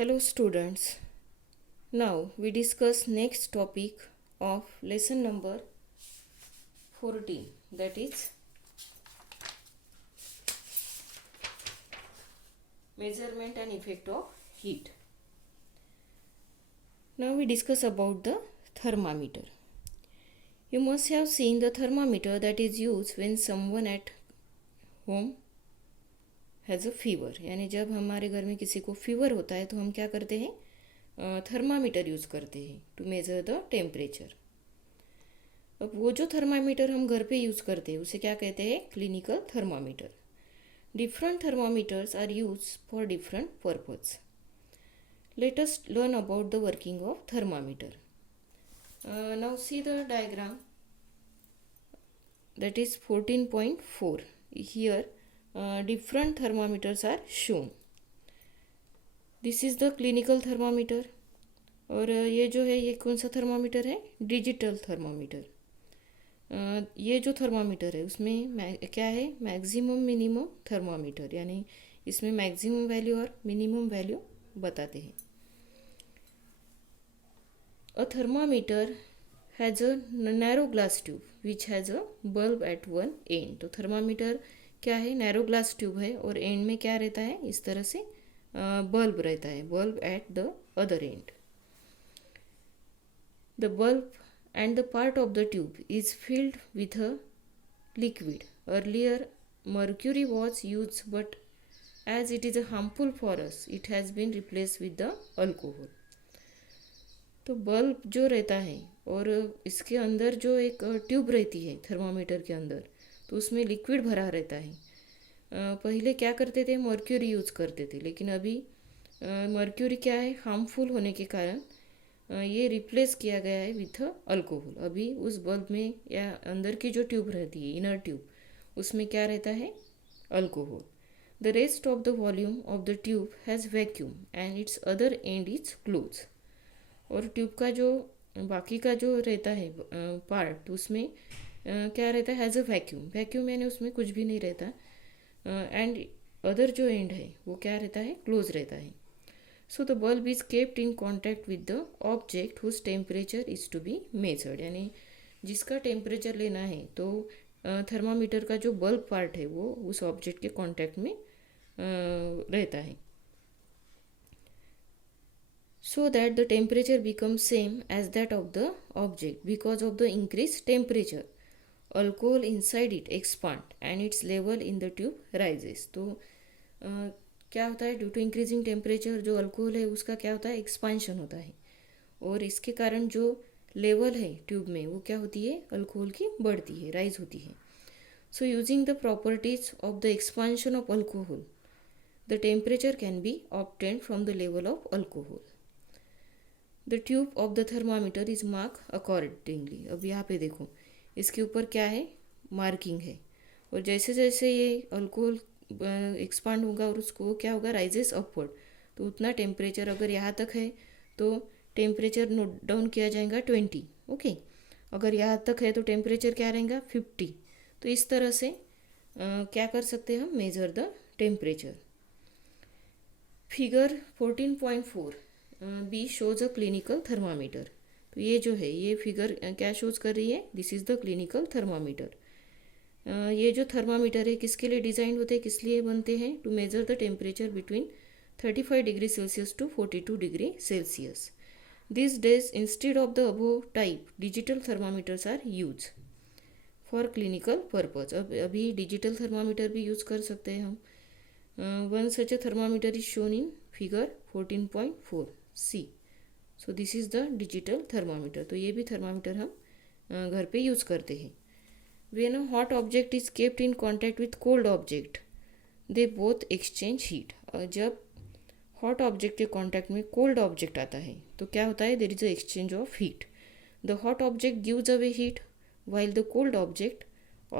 Hello students. Now we discuss next topic of lesson number 14, that is measurement and effect of heat. Now we discuss about the thermometer. You must have seen the thermometer that is used when someone at home has a fever, यानी जब हमारे घर में किसी को fever होता है तो हम क्या करते हैं, थर्मामीटर यूज़ करते हैं टू मेज़र द टेम्परेचर. अब वो जो थर्मामीटर हम घर पे यूज़ करते हैं उसे क्या कहते हैं, clinical thermometer. Different thermometers are use for different purpose. Let us learn about the working of thermometer. Now see the diagram that is 14.4. Here different thermometers are shown. This is the clinical thermometer. और ये जो है ये कौन सा thermometer है, digital thermometer. ये जो थर्मामीटर है उसमें क्या है, मैक्सिमम मिनिमम थर्मामीटर, यानी इसमें मैक्सिमम वैल्यू और मिनिमम वैल्यू बताते हैं. A thermometer has a narrow glass tube which has a bulb at one end. तो थर्मामीटर क्या है, नैरो ग्लास ट्यूब है और एंड में क्या रहता है, इस तरह से बल्ब रहता है, bulb at the other and. The bulb and the part of the tube is filled with a liquid. Earlier, mercury was used, but as it is harmful for us, it has been replaced with the alcohol. तो bulb जो रहता है और इसके अंदर जो एक tube रहती है थर्मामीटर के अंदर, तो उसमें लिक्विड भरा रहता है. पहले क्या करते थे, मर्क्यूरी यूज़ करते थे, लेकिन अभी मर्क्यूरी क्या है, हार्मफुल होने के कारण ये रिप्लेस किया गया है विथ अल्कोहल. अभी उस बल्ब में या अंदर की जो ट्यूब रहती है, इनर ट्यूब, उसमें क्या रहता है, alcohol. The rest of the volume of the tube has vacuum and it's other and is close. और ट्यूब का जो बाकी का जो रहता है पार्ट, उसमें क्या रहता है, हैज़ अ वैक्यूम. वैक्यूम यानी उसमें कुछ भी नहीं रहता. एंड अदर जो एंड है वो क्या रहता है, क्लोज रहता है. So the bulb is kept in contact with the object whose temperature is to be measured. यानी जिसका टेम्परेचर लेना है तो थर्मामीटर का जो बल्ब पार्ट है वो उस ऑब्जेक्ट के कांटेक्ट में रहता है. So that the temperature becomes same as that of the object. Because of the increased temperature, alcohol inside it expand and its level in the tube rises. तो क्या होता है, ड्यू टू इंक्रीजिंग टेम्परेचर जो alcohol है उसका क्या होता है, एक्सपांशन होता है, और इसके कारण जो लेवल है ट्यूब में वो क्या होती है, अल्कोहल की बढ़ती है, राइज होती है. So using the properties of the expansion of alcohol, the temperature can be obtained from the level of alcohol. The tube of the thermometer is mark accordingly. अब यहाँ पे देखो, इसके ऊपर क्या है, मार्किंग है, और जैसे जैसे ये अल्कोहल एक्सपांड होगा और उसको क्या होगा, राइजेस अपवर्ड. तो उतना टेम्परेचर अगर यहाँ तक है तो टेम्परेचर नोट डाउन किया जाएगा 20. ओके, अगर यहाँ तक है तो टेम्परेचर क्या रहेगा, 50. तो इस तरह से क्या कर सकते हैं हम, measure the temperature. Figure 14.4 B shows a clinical thermometer. तो ये जो है ये फिगर क्या शोज कर रही है, this is the clinical thermometer. ये जो थर्मामीटर है किसके लिए डिज़ाइन होते हैं, किस लिए बनते हैं, to measure the temperature between 35 degree Celsius to 42 degree Celsius. This days instead of the above type digital thermometers are use for clinical purpose. अब अभी डिजिटल थर्मामीटर भी यूज़ कर सकते हैं हम. One such a thermometer is shown in figure 14.4 C. So this is the digital thermometer. तो ये भी थर्मामीटर हम घर पे यूज़ करते हैं. When a hot object is kept in contact with cold object, they both exchange heat. जब hot object के contact में cold object आता है तो क्या होता है, there is a exchange of heat. The hot object gives away heat while the cold object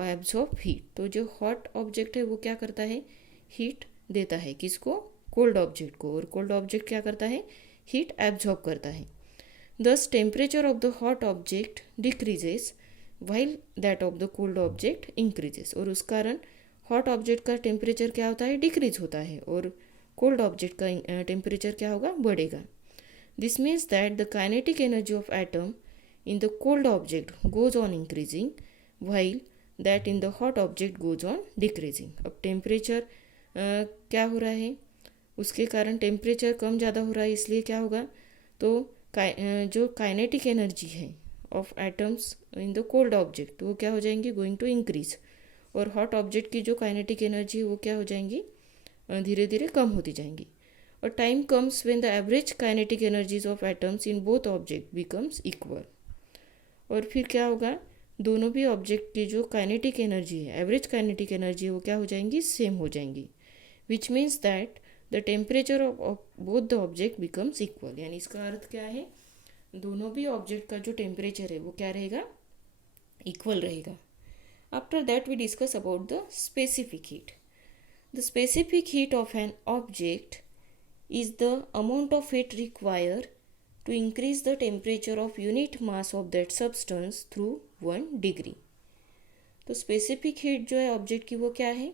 absorbs heat. तो जो hot object है वो क्या करता है, heat देता है किसको, cold object को, और cold object क्या करता है, heat absorb करता है. Thus temperature of the hot object decreases while that of the cold object increases. और उस कारण हॉट ऑब्जेक्ट का टेम्परेचर क्या होता है, डिक्रीज होता है, और कोल्ड ऑब्जेक्ट का टेम्परेचर क्या होगा, बढ़ेगा. This means that the kinetic energy of atom in the cold object goes on increasing while that in the hot object goes on decreasing. अब टेम्परेचर क्या हो रहा है, उसके कारण टेम्परेचर कम ज़्यादा हो रहा है, इसलिए क्या होगा, तो जो काइनेटिक एनर्जी है of atoms in the cold object वो क्या हो जाएंगी, गोइंग टू इंक्रीज. और हॉट ऑब्जेक्ट की जो काइनेटिक एनर्जी है वो क्या हो जाएंगी, धीरे धीरे कम होती जाएंगी. और time comes when the average kinetic energies of atoms in both object becomes equal. और फिर क्या होगा, दोनों भी ऑब्जेक्ट की जो काइनेटिक एनर्जी है, एवरेज काइनेटिक एनर्जी है, वो क्या हो जाएंगी, सेम हो जाएंगी. Which means that the temperature of both the object becomes equal. यानी इसका अर्थ क्या है, दोनों भी ऑब्जेक्ट का जो टेम्परेचर है वो क्या रहेगा, इक्वल रहेगा. After that we discuss about the specific heat. The specific heat of an object is the amount of heat required to increase the temperature of unit mass of that substance through 1 degree. तो specific heat जो है object की वो क्या है,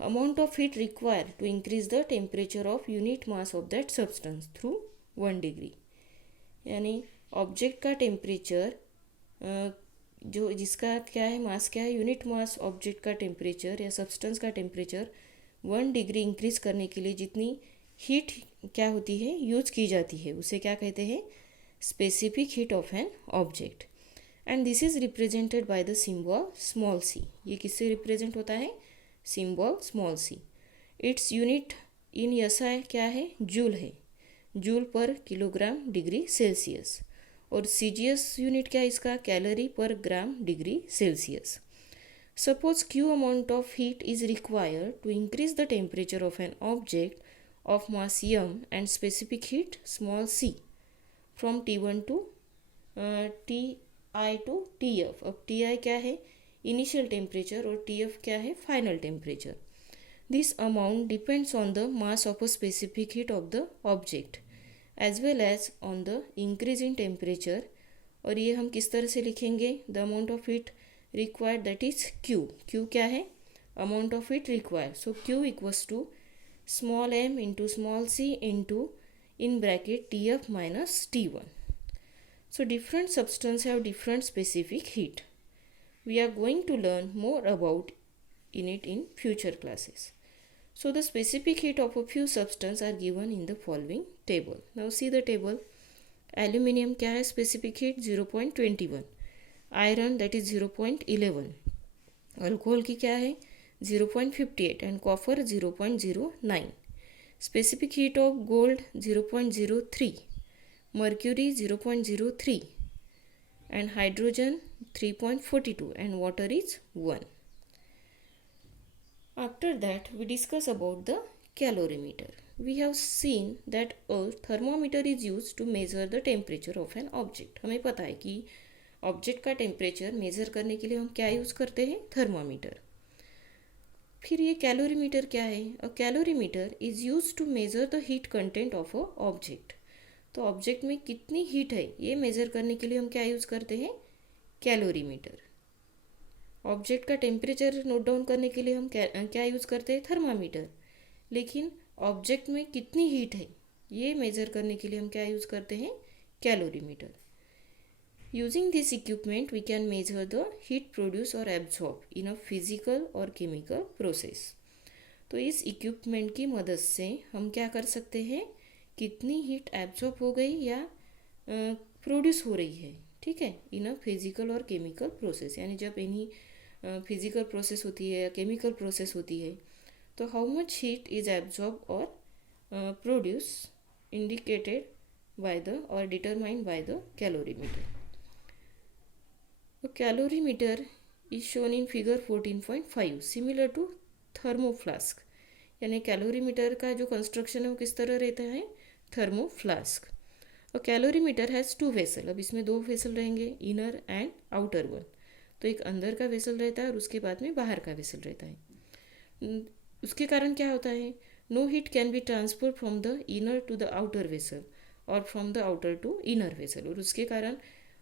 amount of heat require to increase the temperature of unit mass of that substance through 1 degree. यानी object का temperature जो जिसका क्या है, मास क्या है, यूनिट मास ऑब्जेक्ट का टेम्परेचर या सब्सटेंस का टेम्परेचर 1 डिग्री इंक्रीज करने के लिए जितनी हीट क्या होती है, यूज की जाती है, उसे क्या कहते हैं, specific heat of an object. And this is represented by the symbol small C. ये किससे रिप्रेजेंट होता है, symbol small C. Its unit in SI क्या है, जूल है, joule per kilogram degree Celsius. और सीजीएस यूनिट क्या है इसका, calorie per gram degree Celsius. Suppose Q amount of heat is required to increase the temperature of an object of mass m and specific heat small c from T1 to Ti to Tf. अब Ti क्या है, initial temperature, और Tf क्या है, final temperature. This amount depends on the mass of a specific heat of the object as well as on the increase in temperature. और ये हम किस तरह से लिखेंगे, the amount of heat required that is Q. Q क्या है, amount of heat required. So Q equals to small m into small c into in bracket Tf minus T1. So different substances have different specific heat. We are going to learn more about it in future classes. So the specific heat of a few substances are given in the following table. Now see the table. Aluminium क्या है, specific heat 0.21. Iron that is 0.11. Alcohol की क्या है, 0.58 and copper 0.09. Specific heat of gold 0.03, mercury 0.03 and hydrogen 3.42 and water is 1. After that we discuss about the calorimeter. We have seen that a thermometer is used to measure the temperature of an object. हमें पता है कि object का temperature measure करने के लिए हम क्या यूज़ करते हैं, थर्मामीटर. फिर ये कैलोरीमीटर क्या है, a calorimeter is use to measure the heat content of a object. तो ऑब्जेक्ट में कितनी हीट है ये मेज़र करने के लिए हम क्या यूज़ करते हैं, कैलोरीमीटर. ऑब्जेक्ट का टेम्परेचर नोट डाउन करने के लिए हम क्या यूज़ करते हैं, थर्मामीटर. लेकिन ऑब्जेक्ट में कितनी हीट है ये मेज़र करने के लिए हम क्या यूज़ करते हैं, calorimeter. Using this equipment, we can measure the heat produced or absorbed in a physical or chemical process. तो इस इक्विपमेंट की मदद से हम क्या कर सकते हैं, कितनी हीट एब्जॉर्ब हो गई या प्रोड्यूस हो रही है, ठीक है, इन अ फिजिकल और केमिकल प्रोसेस. यानी जब एनी फिजिकल प्रोसेस होती है या केमिकल प्रोसेस होती है तो how much heat is absorb और प्रोड्यूस इंडिकेटेड बाय द और determined by the calorimeter. A calorimeter is shown in figure 14.5 similar to thermoflask. यानी कैलोरीमीटर का जो कंस्ट्रक्शन है वो किस तरह रहता है, थर्मोफ्लास्क. और कैलोरीमीटर हैज़ 2 वेसल. अब इसमें 2 वेसल रहेंगे, इनर एंड आउटर वन. तो एक अंदर का वेसल रहता है और उसके बाद में बाहर का वेसल रहता है. उसके कारण क्या होता है, no heat can be transfer from the inner to the outer vessel और from the outer to inner vessel. और उसके कारण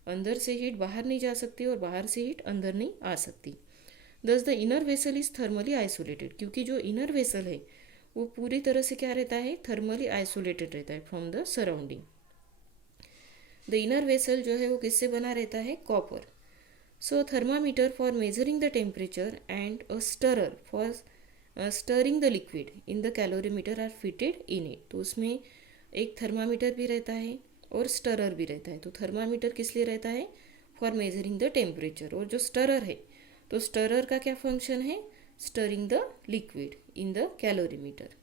अंदर से हीट बाहर नहीं जा सकती और बाहर से हीट अंदर नहीं आ सकती. दस the inner vessel is thermally isolated. क्योंकि जो इनर वेसल है वो पूरी तरह से क्या रहता है, थर्मली आइसोलेटेड रहता है from the surrounding. The inner vessel जो है वो किससे बना रहता है, copper. So thermometer for measuring the temperature and a stirrer for stirring the liquid in the calorimeter are fitted in it. तो उसमें एक थर्मामीटर भी रहता है और स्टरर भी रहता है। तो थर्मामीटर किस लिए रहता है, फॉर मेजरिंग द टेम्परेचर, और जो स्टरर है तो स्टरर का क्या फंक्शन है, stirring the liquid in the calorimeter.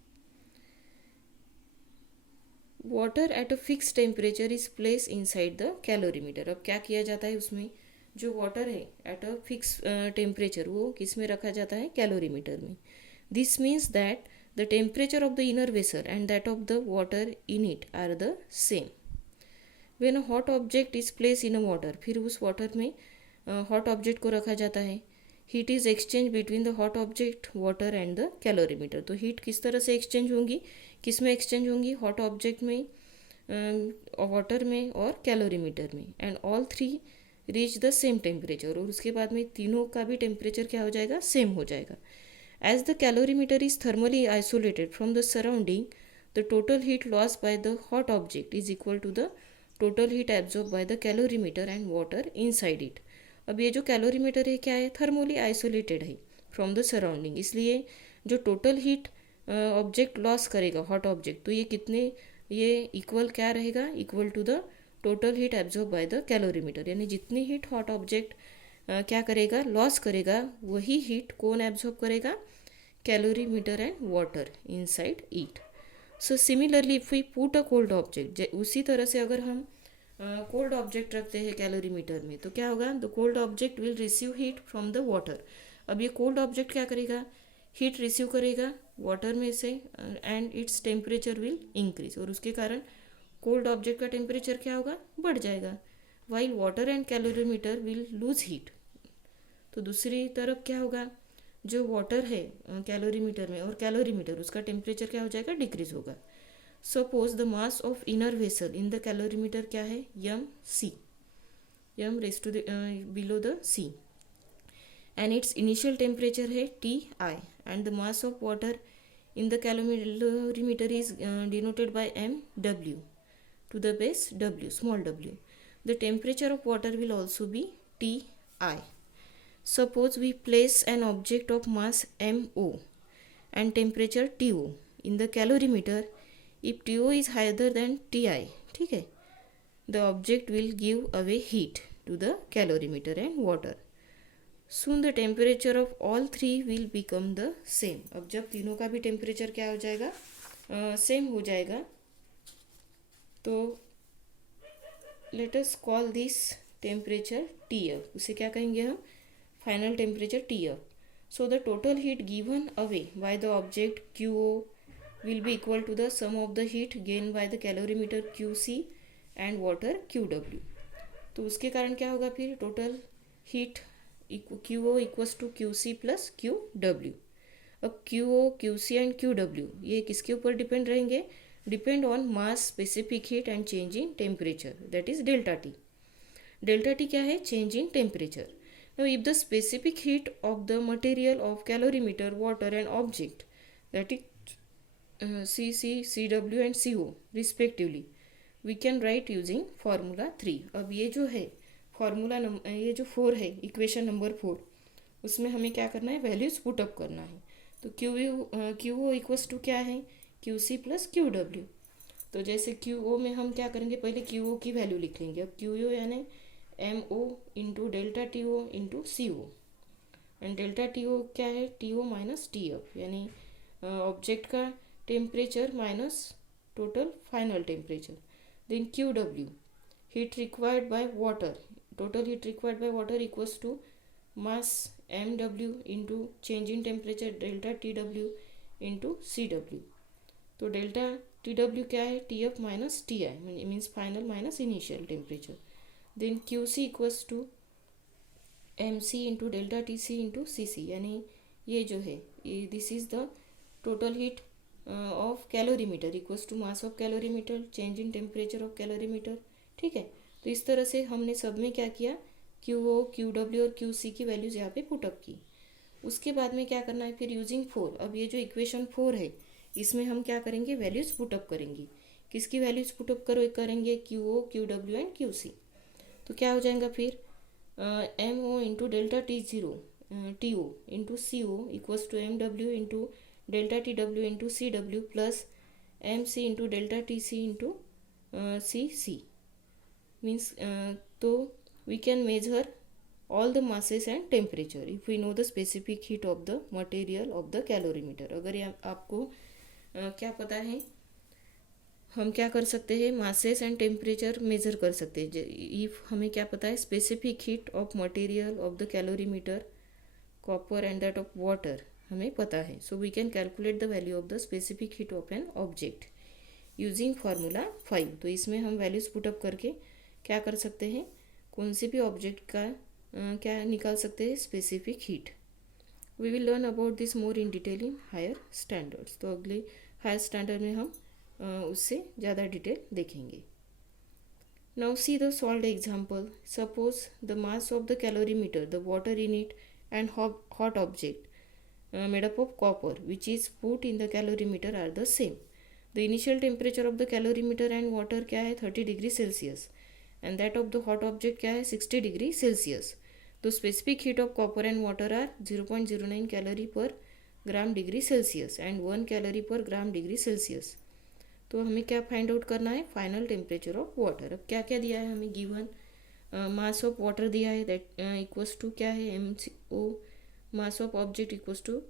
Water at a fix temperature is place inside the calorimeter. अब क्या किया जाता है उसमें, जो वाटर है एट अ फिक्स टेम्परेचर वो किस में रखा जाता है, कैलोरीमीटर में। This means that the temperature of the inner vessel and that of the water in it are the same. When a hot object is place in a water, फिर उस water में हॉट ऑब्जेक्ट को रखा जाता है। Heat is exchange between the hot object, water and the calorimeter. तो heat किस तरह से एक्सचेंज होंगी, किस में एक्सचेंज होंगी, हॉट ऑब्जेक्ट में, वाटर में और कैलोरीमीटर में। And all three reach the same temperature, और उसके बाद में तीनों का भी टेम्परेचर क्या हो जाएगा, सेम हो जाएगा। As the calorimeter is thermally isolated from the surrounding, the total heat loss by the hot object is equal to the total heat absorb by the calorimeter and water inside it. अब ये जो calorimeter है क्या है, thermally isolated है from the surrounding, इसलिए जो total heat object loss करेगा, हॉट ऑब्जेक्ट, तो ये कितने, ये इक्वल क्या रहेगा, equal to the total heat absorb by the calorimeter. यानी जितनी हीट हॉट ऑब्जेक्ट क्या करेगा, लॉस करेगा, वही हीट कौन एब्जॉर्ब करेगा, calorimeter and water inside it. So similarly if we put a cold object, उसी तरह से अगर हम कोल्ड ऑब्जेक्ट रखते हैं कैलोरीमीटर में, तो क्या होगा, the cold object will receive heat from the water. अब ये कोल्ड ऑब्जेक्ट क्या करेगा, हीट रिसीव करेगा वाटर में से, and its temperature will increase, और उसके कारण कोल्ड ऑब्जेक्ट का टेम्परेचर क्या होगा, बढ़ जाएगा। While water and calorimeter will lose heat. तो दूसरी तरफ क्या होगा, जो वाटर है कैलोरीमीटर में और कैलोरीमीटर, उसका टेम्परेचर क्या हो जाएगा, डिक्रीज होगा। Suppose the mass of inner vessel in the calorimeter क्या है, M C, M raise to the below the C, and its initial temperature है T I, and the mass of water in the calorimeter is denoted by M W to the base w, small w. The temperature of water will also be Ti. Suppose we place an object of mass mo and temperature To in the calorimeter. If To is higher than Ti, ठीक है, the object will give away heat to the calorimeter and water. Soon the temperature of all three will become the same. अब जब तीनों का भी temperature क्या हो जाएगा, सेम हो जाएगा, तो let us call this temperature Tf, उसे क्या कहेंगे हम, final temperature Tf. So the total heat given away by the object Qo will be equal to the sum of the heat gain by the calorimeter Qc and water Qw. तो उसके कारण क्या होगा, फिर total heat Qo equals to Qc plus Qw. अब Qo, Qc and Qw ये किसके ऊपर डिपेंड रहेंगे, depend on mass, specific heat and change in temperature, that is delta T. Delta T क्या है, change in temperature. Now if the specific heat of the material of calorimeter, water and object, that is Cc, Cw and Co respectively, we can write using formula 3. अब ये जो है formula ये जो 4 है, equation number 4, उसमें हमें क्या करना है, वैल्यूज पुटअप करना है। तो Qo इक्वल्स टू क्या है, Qc प्लस Qw। तो जैसे Qo में हम क्या करेंगे, पहले Qo की वैल्यू लिख लेंगे। अब Qo यानी MO into delta TO into CO, and delta TO क्या है, TO माइनस TF, यानी ऑब्जेक्ट का temperature minus total final temperature. Then Qw heat required by water, total heat required by water equals to mass MW into change in temperature delta TW into CW। तो delta TW क्या है, TF minus TI, means final minus initial temperature. Then QC equals to MC into delta TC into CC, यानी ये जो है, this is the total heat of calorimeter equals to mass of calorimeter, change in temperature of calorimeter. ठीक है, तो इस तरह से हमने सब में क्या किया, Qo, Qw और Qc की वैल्यूज यहाँ पे पुटअप की। उसके बाद में क्या करना है, फिर यूजिंग 4, अब ये जो इक्वेशन 4 है, इसमें हम क्या करेंगे, वैल्यूज़ पुटअप करेंगे। किसकी वैल्यूज़ पुटअप करेंगे, Q O, Q W and Q C. तो क्या हो जाएगा फिर, M O into delta T zero T O into C O equals to M W into delta T W into C W plus M C into delta T C into C C means तो we can measure all the masses and temperature if we know the specific heat of the material of the calorimeter। अगर ये आपको क्या पता है, हम क्या कर सकते हैं, मासेस एंड टेम्परेचर मेज़र कर सकते हैं। इफ़ हमें क्या पता है, specific heat of material of the calorimeter copper and that of water हमें पता है। So we can calculate the value of the specific heat of an object using formula 5। तो इसमें हम वैल्यूज़ पुटअप करके क्या कर सकते हैं, कौन से भी ऑब्जेक्ट का क्या निकाल सकते हैं, specific heat. We will learn about this more in detail in higher standards. तो अगले हायर स्टैंडर्ड में हम उससे ज़्यादा डिटेल देखेंगे। Now see the solved example. Suppose the mass of the calorimeter, the water in it and hot object made up of copper which is put in the calorimeter are the same. The initial temperature of the calorimeter and water क्या है, 30 degree Celsius, and that of the hot object क्या है, 60 degree Celsius. तो specific heat of copper and water are 0.09 calorie per gram degree Celsius and 1 calorie per gram degree Celsius. तो हमें क्या find out करना है, फाइनल टेम्परेचर ऑफ वाटर। अब क्या क्या दिया है हमें, गिवन मास ऑफ वाटर दिया है दैट इक्वल्स टू क्या है, M C O, mass of object equals to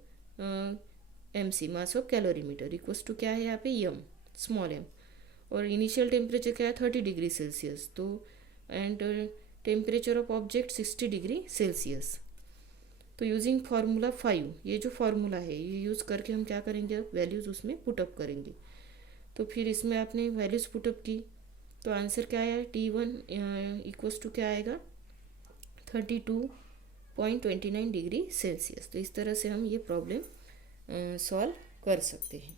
M C, mass of calorimeter equals to क्या है यहाँ पे, यम, स्मॉल एम। और इनिशियल टेम्परेचर क्या है, 30 डिग्री सेल्सियस। तो and temperature of object 60 degree Celsius. तो यूजिंग फार्मूला 5, ये जो फार्मूला है ये यूज़ करके हम क्या करेंगे, अब वैल्यूज़ उसमें पुटअप करेंगे। तो फिर इसमें आपने वैल्यूज़ पुटअप की तो आंसर क्या आया, T1 इक्वल्स टू क्या आएगा, 32.29 डिग्री सेल्सियस। तो इस तरह से हम ये प्रॉब्लम सॉल्व कर सकते हैं।